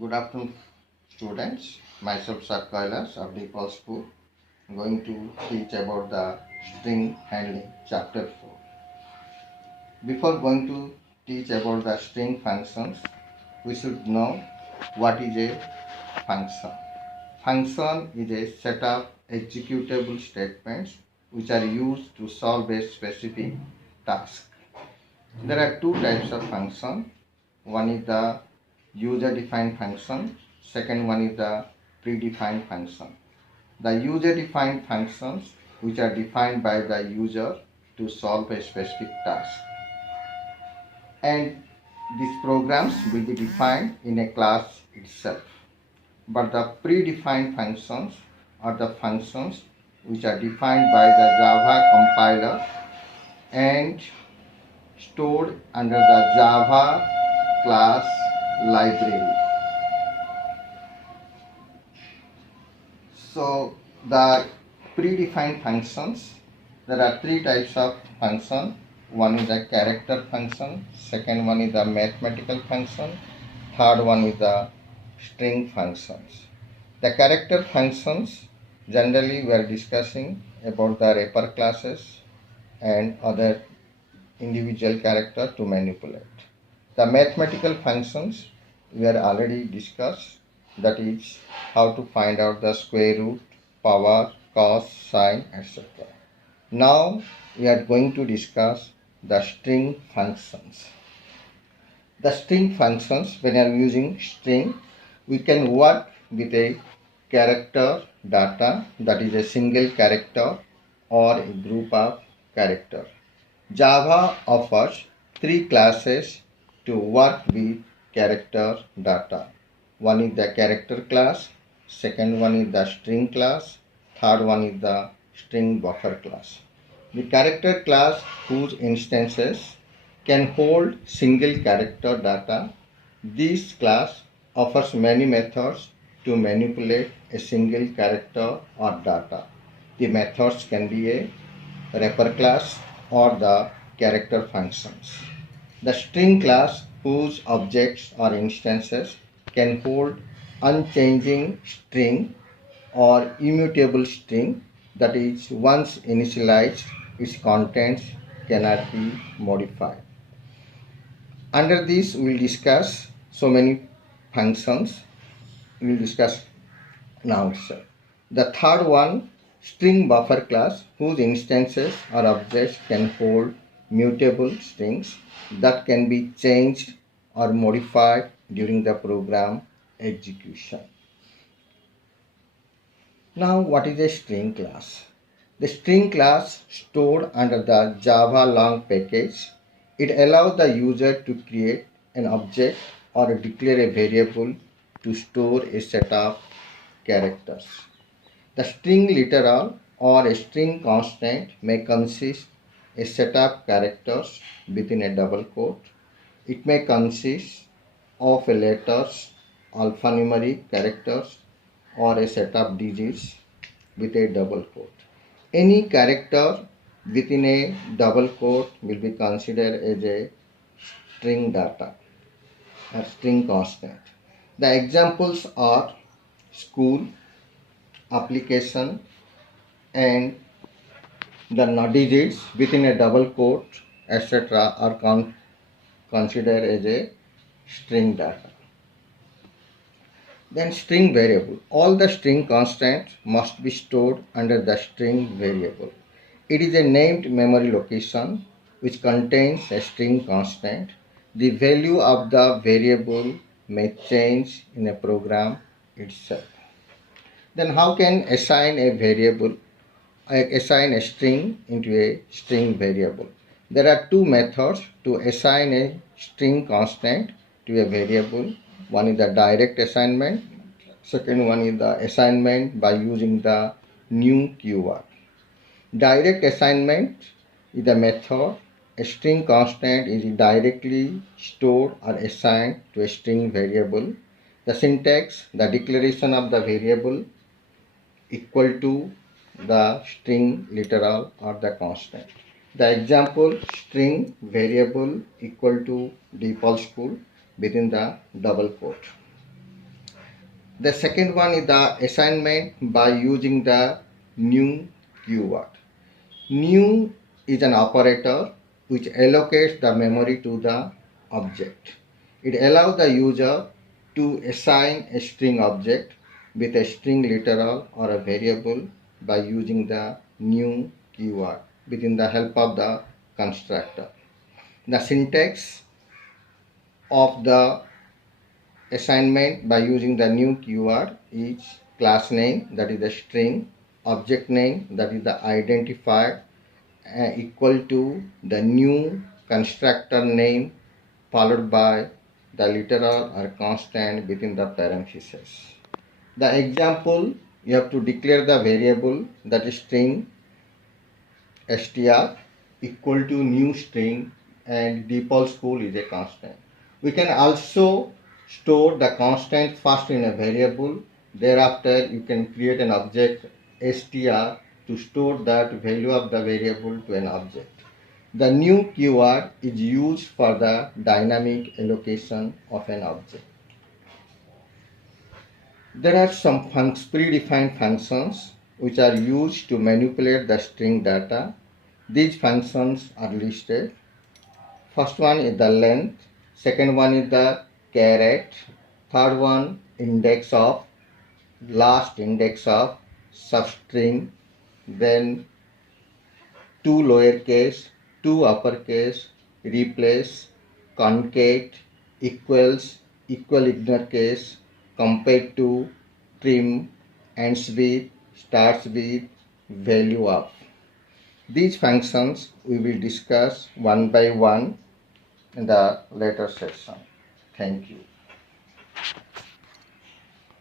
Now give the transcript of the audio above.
Good afternoon, students. Myself Sir Kailash of Deepal School. I'm going to teach about the string handling, chapter 4. Before going to teach about the string functions, we should know what is a function. Function is a set of executable statements which are used to solve a specific task. There are two types of function. One is the user-defined function. Second one is the predefined function. The user-defined functions which are defined by the user to solve a specific task. And these programs will be defined in a class itself. But the predefined functions are the functions which are defined by the Java compiler and stored under the Java class library. So the predefined functions, there are three types of function. One is a character function, second one is the mathematical function, third one is the string functions. The character functions, generally we are discussing about the wrapper classes and other individual character to manipulate. The mathematical functions we are already discussed, that is how to find out the square root, power, cos, sine, etc. Now we are going to discuss the string functions. The string functions, when you are using string, we can work with a character data, that is a single character or a group of characters. Java offers three classes to work with character data. One is the character class, second one is the string class, third one is the string buffer class. The character class, whose instances can hold single character data. This class offers many methods to manipulate a single character or data. The methods can be a wrapper class or the character functions. The string class, whose objects or instances can hold unchanging string or immutable string, that is, once initialized, its contents cannot be modified. Under this, we will discuss so many functions. We will discuss now itself. The third one, string buffer class, whose instances or objects can hold mutable strings that can be changed or modified during the program execution. Now, what is a string class? The string class, stored under the Java long package, it allows the user to create an object or declare a variable to store a set of characters. The string literal or a string constant may consist a set of characters within a double quote. It may consist of a letters, alphanumeric characters, or a set of digits with a double quote. Any character within a double quote will be considered as a string data, a string constant. The examples are school, application, and the digits within a double quote, etc. are considered as a string data. Then string variable. All the string constants must be stored under the string variable. It is a named memory location which contains a string constant. The value of the variable may change in a program itself. Then how can assign a string into a string variable? There are two methods to assign a string constant to a variable. One is the direct assignment. Second one is the assignment by using the new keyword. Direct assignment is the method. A string constant is directly stored or assigned to a string variable. The syntax, the declaration of the variable equal to the string literal or the constant. The example, string variable equal to Deepal School within the double quote. The second one is the assignment by using the new keyword. New is an operator which allocates the memory to the object. It allows the user to assign a string object with a string literal or a variable by using the new keyword within the help of the constructor. The syntax of the assignment by using the new keyword is class name, that is the string, object name, that is the identifier, equal to the new constructor name followed by the literal or constant within the parentheses. The example, you have to declare the variable, that is string str equal to new string, and default school is a constant. We can also store the constant first in a variable. Thereafter, you can create an object str to store that value of the variable to an object. The new keyword is used for the dynamic allocation of an object. There are some predefined functions which are used to manipulate the string data. These functions are listed. First one is the length, second one is the caret, third one index of, last index of substring, then two lowercase, two uppercase, replace, concate, equals, equal ignore case, compared to, trim, ends with, starts with, value of. These functions we will discuss one by one in the later session. Thank you.